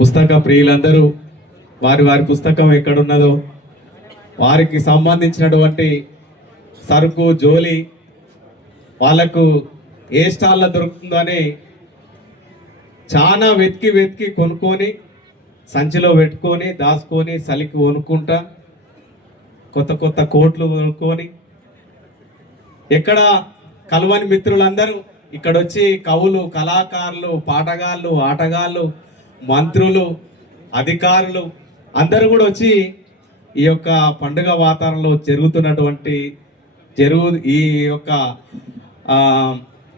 పుస్తక ప్రియులందరూ వారి వారి పుస్తకం ఎక్కడున్నదో వారికి సంబంధించినటువంటి సరుకు జోలి వాళ్ళకు ఏ స్టాల్లో దొరుకుతుందో అని చాలా వెతికి కొనుక్కొని సంచిలో పెట్టుకొని దాచుకొని చలికి కొనుక్కుంటా కొత్త కొత్త కోట్లు కొనుక్కొని ఎక్కడ కలవని మిత్రులందరూ ఇక్కడ వచ్చి కవులు, కళాకారులు, పాటగాళ్ళు, ఆటగాళ్ళు, మంత్రులు, అధికారులు అందరూ కూడా వచ్చి ఈ యొక్క పండుగ వాతావరణంలో జరుగుతున్నటువంటి ఈ యొక్క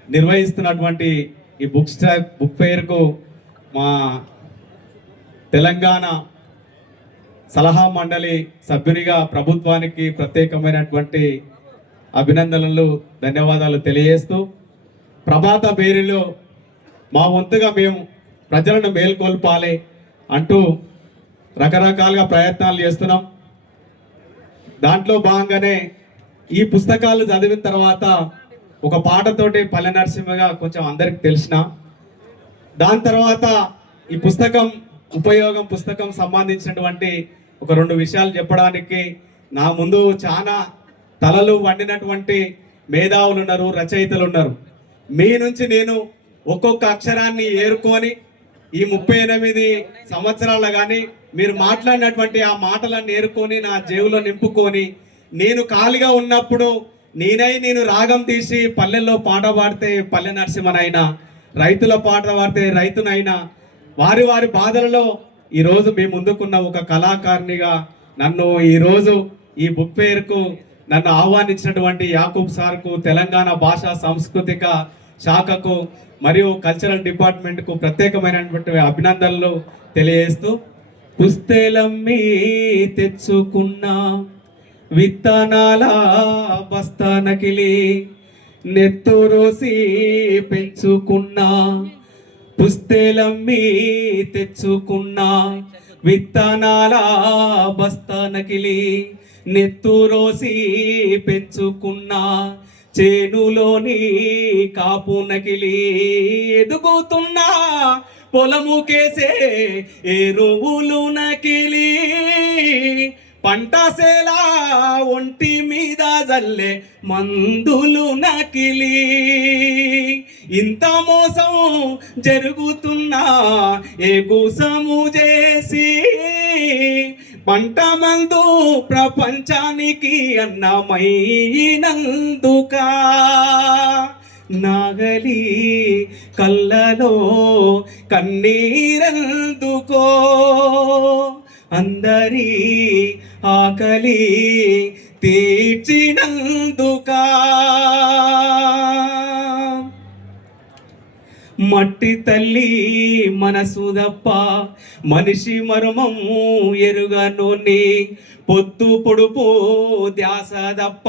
నిర్వహిస్తున్నటువంటి ఈ బుక్ ఫెయిర్కు మా తెలంగాణ సలహా మండలి సభ్యునిగా ప్రభుత్వానికి ప్రత్యేకమైనటువంటి అభినందనలు, ధన్యవాదాలు తెలియజేస్తూ ప్రభాత బేరిలో మా వంతుగా మేము ప్రజలను మేల్కొల్పాలి అంటూ రకరకాలుగా ప్రయత్నాలు చేస్తున్నాం. దాంట్లో భాగంగానే ఈ పుస్తకాలు చదివిన తర్వాత ఒక పాటతోటి పల్లె నరసింహగా కొంచెం అందరికి తెలిసిన, దాని తర్వాత ఈ పుస్తకం సంబంధించినటువంటి ఒక 2 విషయాలు చెప్పడానికి నా ముందు చాలా తలలు వండినటువంటి మేధావులు ఉన్నారు, రచయితలు ఉన్నారు. మీ నుంచి నేను ఒక్కొక్క అక్షరాన్ని ఏరుకొని ఈ 38 సంవత్సరాల కానీ మీరు మాట్లాడినటువంటి ఆ మాటలను ఏరుకొని నా జేబులో నింపుకొని నేను ఖాళీగా ఉన్నప్పుడు నేను రాగం తీసి పల్లెల్లో పాట పాడితే పల్లె నరసింహనైనా, రైతుల పాట పాడితే రైతునైనా, వారి వారి బాధలలో ఈరోజు మీ ముందుకున్న ఒక కళాకారునిగా నన్ను ఈరోజు ఈ బుక్ ఫెయిర్కు నన్ను ఆహ్వానించినటువంటి యాకూబ్ సార్కు, తెలంగాణ భాషా సాంస్కృతిక శాఖకు మరియు కల్చరల్ డిపార్ట్మెంట్కు ప్రత్యేకమైనటువంటి అభినందనలు తెలియజేస్తూ, పుస్తెలమ్మి తెచ్చుకున్న విత్తనాల బస్తానకిలి నెత్తురోసి పెంచుకున్న, పుస్తెలమ్మి తెచ్చుకున్న విత్తనాల బస్తానకిలి నెత్తురోసి పెంచుకున్న, చేనులోని కాపునకిలి ఎదుగుతున్నా పొలముకేసే ఎరువులు నకిలి, పంటసేలా ఒంటి మీద జల్లే మందులు నకిలి, ఇంత మోసం జరుగుతున్నా ఎగుసము చేసి పంట మందు ప్రపంచానికి అన్నమైనందుక, నాగలి కళ్ళలో కన్నీరందుకో, అందరి ఆకలి తీర్చినందుక, మట్టి తల్లి మనసు తప్ప మనిషి మర్మము ఎరుగనోని, పొద్దు పొడుపు ధ్యాస తప్ప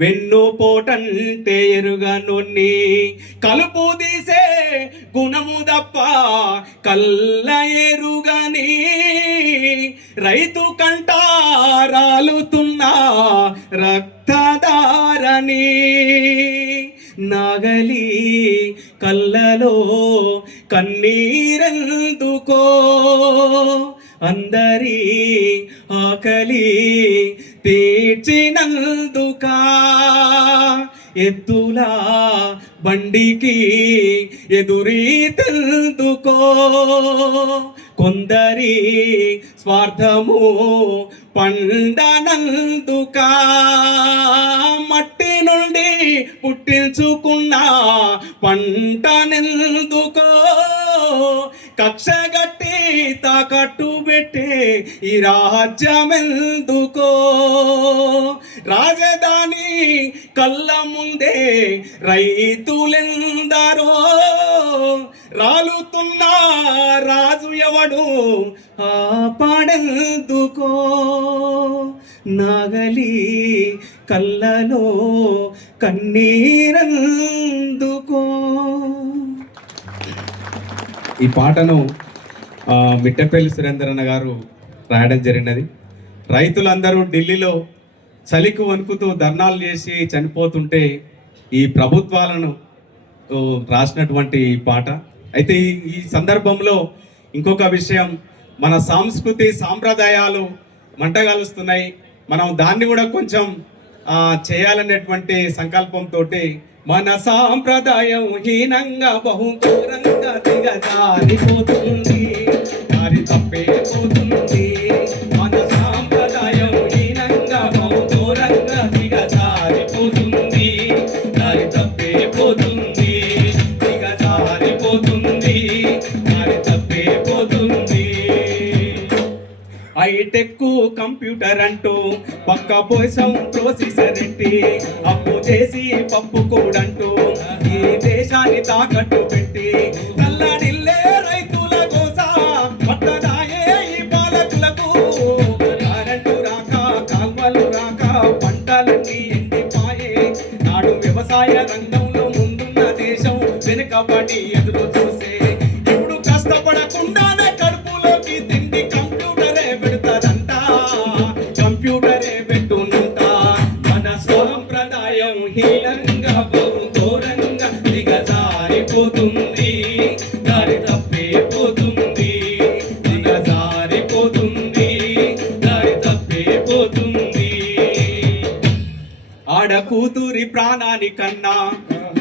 వెన్ను పోటంటే ఎరుగనోని, కలుపు తీసే గుణము తప్ప కళ్ళ ఎరుగని, రైతు కంట రాలుతున్న రక్తదారని, నాగలి కళ్ళలో కన్నీరెందుకో, అందరి ఆకలి తీర్చినందుక, ఎద్దుల బండికి ఎదురీతెందుకో, కొందరి స్వార్థము పండనందుక, మట్టి నుండి పుట్టించుకున్న పంటనెందుకో, కక్షగట్టి తాకట్టు పెట్టే ఈ రాజ్యమెందుకో, రాజధాని కళ్ళ ముందే రైతులెందరో, రాలుతున్న రాజు ఎవడు ఆపడెందుకో, నాగలి కళ్ళలో కన్నీరందుకో. ఈ పాటను మిట్టపల్లి సురేంద్రన్న గారు రాయడం జరిగినది. రైతులందరూ ఢిల్లీలో చలికి వణుకుతూ ధర్నాలు చేసి చనిపోతుంటే ఈ ప్రభుత్వాలను రాసినటువంటి ఈ పాట అయితే ఈ సందర్భంలో ఇంకొక విషయం, మన సంస్కృతి సాంప్రదాయాలు మంటగాలుస్తున్నాయి. మనం దాన్ని కూడా కొంచెం చేయాలనేటువంటి సంకల్పంతో మన సాంప్రదాయం హీనంగా బహుఘోరంగా దిగజారిపోతుంది, దారి తప్పేపోతుంది. మన సాంప్రదాయం హీనంగా బహుఘోరంగా దిగజారిపోతుంది, దారి తప్పేపోతుంది, దిగజారిపోతుంది, దారి తప్పేపోతుంది. హైటెక్ కంప్యూటర్ అంటూ పక్క పోసం ప్రోసెసర్ ఎట్టి అప్పు చేసి పప్పు కూడంటూ ఈ దేశాన్ని తాకట్టు పెట్టి కల్లాడిల్లే రైతుల కోసం పట్టదాయే ఈ పాలకులకు. కరెంటు రాక కాల్వలు రాక పంటలన్నీ ఎండిపాయే, నాడు వ్యవసాయ రంగంలో ముందున్న దేశం వెనుకబడి ఎదురు చూసే. ఇప్పుడు కష్టపడకుండానే కడుపులోకి తిండి కంప్యూటరే పెడతారంట, కంప్యూటరే పెట్టునంట. మన సాంప్రదాయం హీనంగా బహుఘోరంగా దిగజారిపోతుంది, దారి తప్పేపోతుంది, దిగజారిపోతుంది, దారి తప్పేపోతుంది. ఆడకూతురి ప్రాణానికన్నా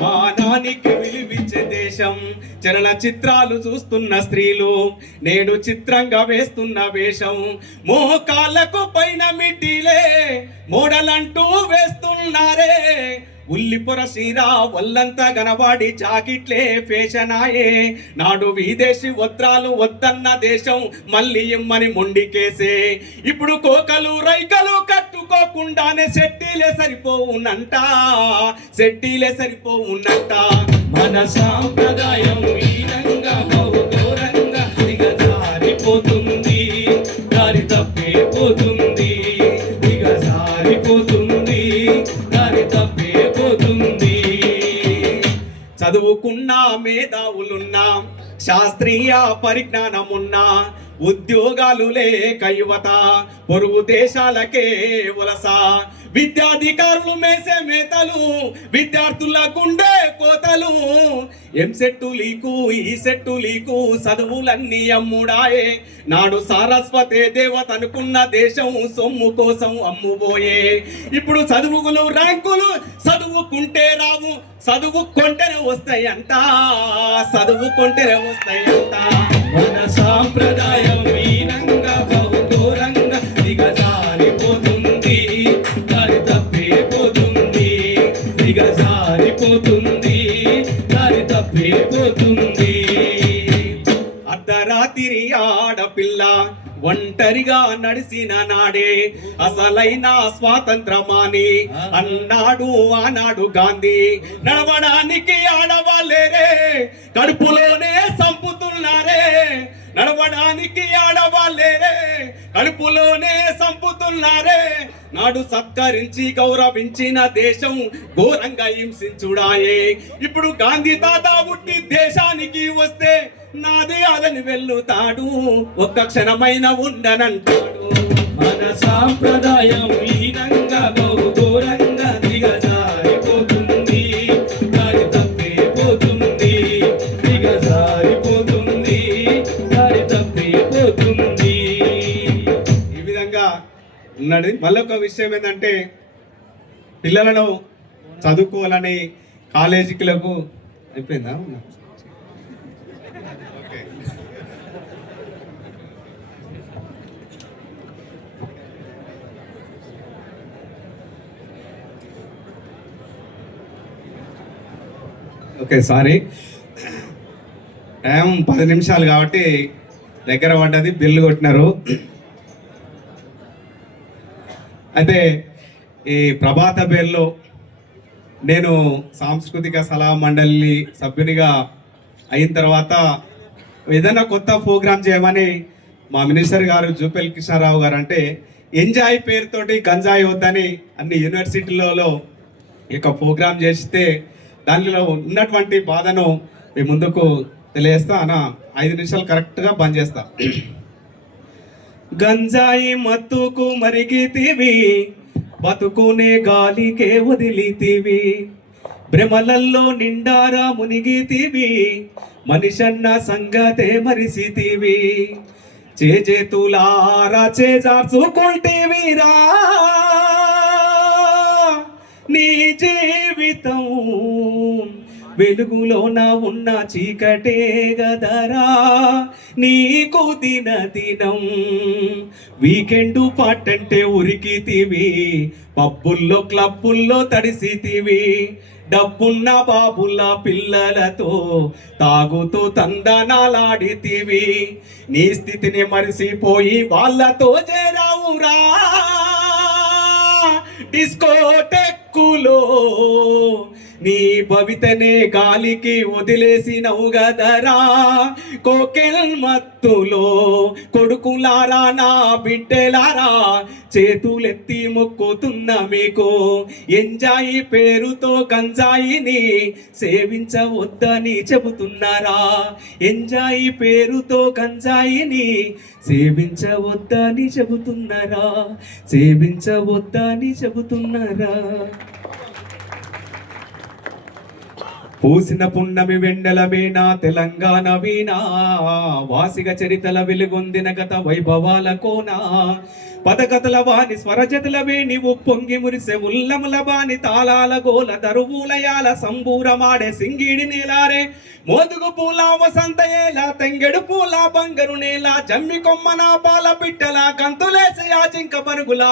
మానానికి విలువిచ్చే దేశం, చలన చిత్రాలు చూస్తున్న స్త్రీలు నేడు చిత్రంగా వేస్తున్న వేషం. మోకాళ్ళకు పైన మిడ్డీలే మోడలంటూ వేస్తున్నారే, ఉల్లిపొర సీరా వల్లంతా గనవాడి జాకెట్లే ఫేషనాయే. నాడు విదేశీ వస్త్రాలు వద్దన్న దేశం మళ్ళీ ఇమ్మని మొండికేసే. ఇప్పుడు కోకలు రైకలు కట్టుకోకుండానే సెట్టీలే సరిపోవునంట, సెట్టీలే సరిపోవునంట. మన సాంప్రదాయం హీనంగా బహుఘోరంగా దిగజారిపోతుంది, దారి తప్పేపోతుంది, దిగజారిపోతుంది, దారి తప్పేపోతుంది. చదువుకున్న మేధావులున్నా శాస్త్రీయ పరిజ్ఞానమున్నా ఉద్యోగాలు లేక యువత పొరుగు దేశాలకే వలస. విద్యాధికారులు మేసే మేతలు విద్యార్థుల గుండె కోతలు. ఎంసెట్టు లీకు ఈ సెట్టు లీకు చదువులన్నీ అమ్ముడాయే. నాడు సారస్వతే దేవత అనుకున్న దేశం సొమ్ము కోసం అమ్ముపోయే. ఇప్పుడు చదువులు ర్యాంకులు చదువుకుంటే రావు, చదువుకుంటేనే వస్తాయంట, చదువుకుంటేనే వస్తాయంట. మన సాంప్రదాయం హీనంగా బహుఘోరంగా దిగజారిపోతుంది, దారి తప్పేపోతుంది, దిగజారిపోతుంది, దారి తప్పేపోతుంది. అర్ధరాత్రి ఆడపిల్ల ఒంటరిగా నడిసిన నాడే అసలైన స్వాతంత్రమాని అన్నాడు ఆనాడు గాంధీ. నడవడానికి ఆడవాళ్ళేరే కడుపులోనే సంపుతున్నారే, నడవడానికి ఆడవాళ్ళేరే కడుపులోనే సంపుతున్నారే. నాడు సత్కరించి గౌరవించిన దేశం ఘోరంగా హింసించుడాయే. ఇప్పుడు గాంధీ తాత పుట్టి దేశానికి వస్తే నాది అదని వెళ్ళుతాడు, ఒక్క క్షణమైన ఉండనంటాడు. మన సాంప్రదాయం హీనంగా బహుఘోరంగా దిగజారిపోతుంది, దారి తప్పిపోతుంది, దిగజారిపోతుంది, దారి తప్పిపోతుంది. ఈ విధంగా ఉన్నది. మళ్ళొక విషయం ఏంటంటే పిల్లలను చదువుకోవాలని కాలేజీలకు అయిపోయిందా? ఓకే, సారీ, టైం 10 నిమిషాలు కాబట్టి దగ్గర పడ్డది, బిల్లు కొట్టినారు. అయితే ఈ ప్రభాత బేర్లో నేను సాంస్కృతిక సలహా మండలి సభ్యునిగా అయిన తర్వాత ఏదైనా కొత్త ప్రోగ్రామ్ చేయమని మా మినిస్టర్ గారు జూపల్లి కృష్ణారావు గారు అంటే, ఎంజాయ్ పేరుతోటి గంజాయి వద్దని అన్ని యూనివర్సిటీలలో ఇక ప్రోగ్రామ్ చేస్తే దానిలో ఉన్నటువంటి బాధను మీ ముందుకు తెలియజేస్తా. అన్న 5 నిమిషాలు కరెక్ట్గా బంద్ చేస్తా. గంజాయి మత్తుకు మరిగితివి, బతుకునే గాలికే వదిలితివి, భ్రమలల్లో నిండారా మునిగితివి, మనిషన్న సంగతే మరిసితివి. చేతులారా చేజార్చుకుంటేవిరా నీ జీవితం, వెలుగులోన ఉన్న చీకటే గదరా నీకు దినం. వీకెండు పాటంటే ఉరికితివి, పబ్బుల్లో క్లబ్బుల్లో తడిసితివి. డబ్బున్న బాబుల పిల్లలతో తాగుతూ తందనాలాడితివి. నీ స్థితిని మరిసిపోయి వాళ్ళతో చేరావురా డిస్కోటెక్కులో. నీ భవితనే గాలికి వదిలేసినవు గదరా కోకెల్ మత్తులో. కొడుకులారా నా బిడ్డలారా చేతులెత్తి మొక్కుతున్న మీకు, ఎంజాయి పేరుతో గంజాయిని సేవించవద్దని చెబుతున్నారా? ఎంజాయి పేరుతో గంజాయిని సేవించవద్దని చెబుతున్నారా? సేవించవద్దని చెబుతున్నారా? పూసిన పున్నమి వెన్నెల వీణా తెలంగాణ వీణా, వాసిగ చరితల వెలుగొందిన గత వైభవాల కోనా. పదకథల వాణి స్వరజతుల వేణి ఉప్పొంగి మురిసె ఉల్లముల బాని తాళాల గోల దరువులయాల సంబూరమాడే సింగిడి నేలారే. మోదుగు పూల వసంత ఏల, తెంగెడు పూల బంగరు నేల, జమ్మి కొమ్మన పాల పిట్టల, కంతులేసి జింక పరుగుల.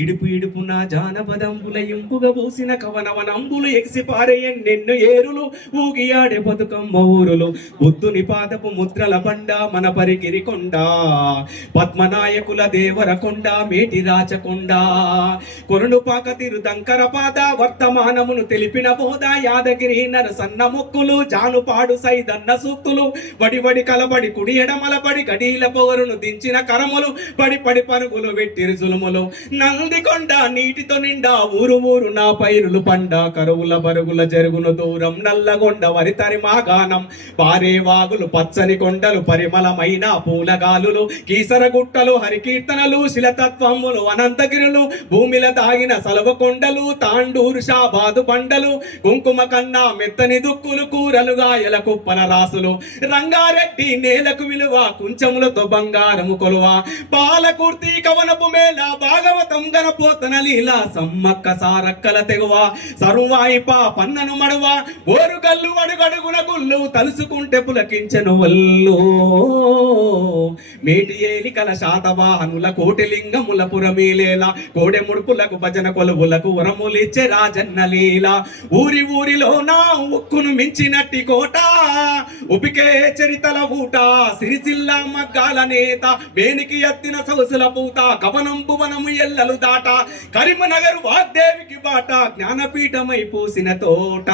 ఇడుపు ఇడుపున జానపదంబుల ఇంపుగా పూసిన కవనవనంబులు ఎగిసి పారే ఎన్నెన్ను ఏరులు ఊగి ఆడే బతుకమ్మ ఊరులు. బుద్ధుని పాదపు ముద్రల బండ మన పరిగిరి కొండ, పద్మనాయకుల దేవర కొండ, మేటి రాచకొండ. కొరుడుపాక తిరు దంకర పాద, వర్తమానమును తెలిపిన బోధ, యాదగిరి నరసన్న మొక్కులు, జానుపాడు సైదన్న సూక్తులు. వడి కలబడి కుడి ఎడమలబడి గడీల పోరును దించిన కరములు, పడి పరుగులు వెట్టిరు జులుములు. నందికొండ నీటితో నిండా ఊరు ఊరు నా పైరులు పండ, కరువుల బరుగుల జరుగును దూరం నల్లగొండ వరితరి మాగానం. పారే వాగులు పచ్చని కొండలు పరిమళమైన పూలగాలులు, కీసర గుట్టలు హరికీర్తనలు, శిలతత్వములు అనంతగిరులు, భూమిల తాగిన సలవ కొండలు, తాండూరు షాబాదు బండలు, కుంకుమ కన్నా మెత్తని దుక్కులు, కూరలుగా ఎల కుప్పల రాసులు. రంగారెడ్డి నేలకు విలువ, కుంచములతో బంగారము కొలువ, పాలకుర్తి కవనపు మేళ, భాగవతం గణపోతన లీల, సమ్మక్క సారక్కల తెగువ, సరువాయిప పన్నను మడువ, ఓరుగల్లు అడుగడుగున గుళ్ళు, తలుసుకుంటే పులకించెను వల్లు. మేటి ఏలికల శాతవాహనుల కోటిలింగముల పురమీలేల, కోడె ముడుపులకు భజన కొలువులకు వరములిచ్చే రాజన్న లీల. ఊరిలో నా ఉక్కును మించినట్టి కోట, ఉపికే చరితల ఊట, సిరిసిల్ల మగ్గాల నేత, వేనికి ఎత్తిన సొగసుల పూత, కవనం భువనము ఎల్లలు దాట, కరీంనగర్ వాగ్దేవికి బాట, జ్ఞానపీఠమై పూసిన తోట.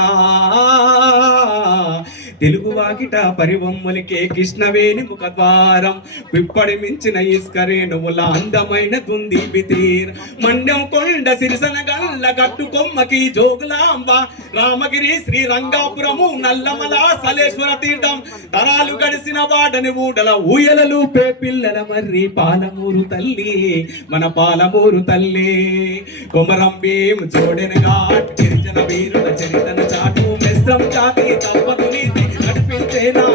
తెలుగు వాకిట పరివమ్మలికే కృష్ణవేణి ముఖద్వారం, పిప్పడి మించిన ఇస్కరేణువుల అందమైన దుంది బితీర్. మండ్యం కొండ సిరిసన గల్ల గట్టు కొమ్మకి జోగులాంబ, రామగిరి శ్రీరంగాపురము నల్లమల సలేశ్వర తీర్థం, తరాలు గడిసిన వాడని ఊడల ఊయలలు పే పిల్లల మర్రి పాలమూరు తల్లి, మన పాలమూరు తల్లి. కొమరం భీం చూడెనగా గిరిజన వీరుల చరితన చాటు, మిశ్రం జాతి తప్పదు నీతి నడిపించే నా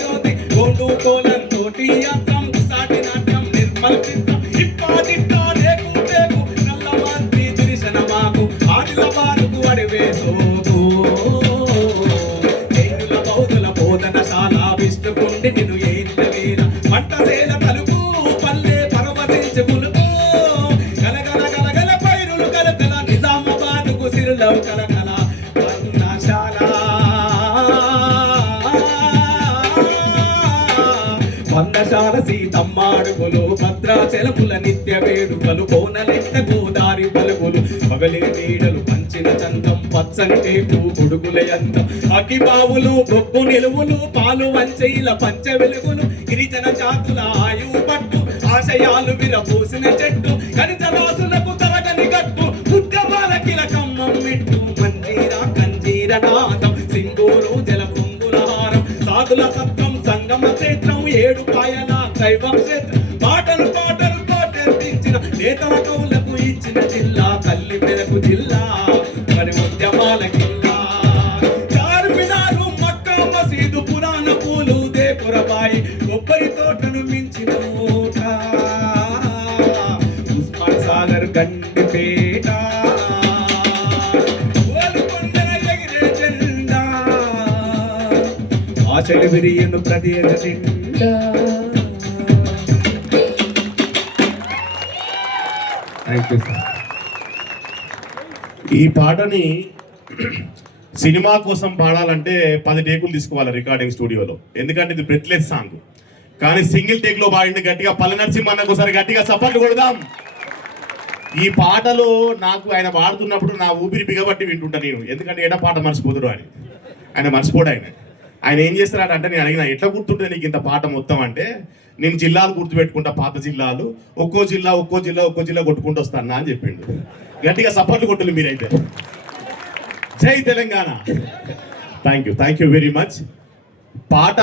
జ్యోతి, గోండు కోలం తోటి అంతం సాటి నాట్యం నిర్మల్ చిత్తం, ఇప్పాదిట్ట రేకు రేకు నల్ల మంత్రి దిరిశన మాకు, ఆడిల బారుకు అడివే సోకు. జైనుల బౌద్ధుల బోధనశాల, విష్ణుకుండి నిన్ను ఏళ్ళ వీర, పట్టసేల తలుపు పల్లె పరవశించు పులుపు, గలగల గలగల పైరులు కలకల, నిజామాబాదుకు సిరులవు కలకల వందశాల సీతమ్మాడుగులు, భద్రాచలముల నిత్య వేడుకలు, కోనలెత్త గోదారి పలుకులు, పగలి నీడలు పంచిన చందం, పచ్చని టేపు గొడుగుల యంతం, అగ్గిబావులు బొగ్గు నిలువులు, పాలు వంచైల పంచ వెలుగులు, గిరిజన జాతుల ఆయువు పట్టు, ఆశయాలు విరపూసిన చెట్టు, కనిజరాసులకు తరగని గట్టు, ఉద్యమాల కిలకమ్మం మెట్టు, మంజీరా కంజీర నాదం, సింగూరు జల కుంగులహారం, సాధుల సత్రం సంగమ క్షేత్రం, ఏడు పాయల దైవం క్షేత్రం, పాటలు పాటెత్తించిన నేతల కవులకు ఇచ్చిన జిల్లా, తల్లి పెరకు జిల్లా, మరి ఉద్యమాల జిల్లా. బాయి కొబ్బరి తోటను మించిన ఊట ఉస్మాన్ సాగర్ గండిపేట గోల్కొండల ఎగిరే జెండా ఆశలు విరియను ప్రతి నిండా. Thank you sir. ఈ పాటని సినిమా కోసం పాడాలంటే 10 టేకులు తీసుకోవాలి రికార్డింగ్ స్టూడియోలో, ఎందుకంటే ఇది బ్రెత్లెస్ సాంగ్. కానీ సింగిల్ టేక్లో పాడింది గట్టిగా పల్లె నరసింహన్నకు ఒకసారి గట్టిగా సపోర్ట్ కొడదాం. ఈ పాటలో నాకు ఆయన పాడుతున్నప్పుడు నా ఊపిరి బిగబట్టి వింటుంటా నేను, ఎందుకంటే ఏడా పాట మర్చిపోతుడు అని. ఆయన మర్చిపోడు. ఆయన ఏం చేస్తున్నాడు అంటే, నేను అడిగిన ఎట్లా గుర్తుంటుంది నీకు ఇంత పాట మొత్తం అంటే, నేను జిల్లాలు గుర్తుపెట్టుకుంటా, పాత జిల్లాలు, ఒక్కో జిల్లా కొట్టుకుంటూ వస్తాను అని చెప్పిండు. గట్టిగా సపోర్ట్ కొట్టులు మీరైతే. జై Telangana. Thank you very much. పాట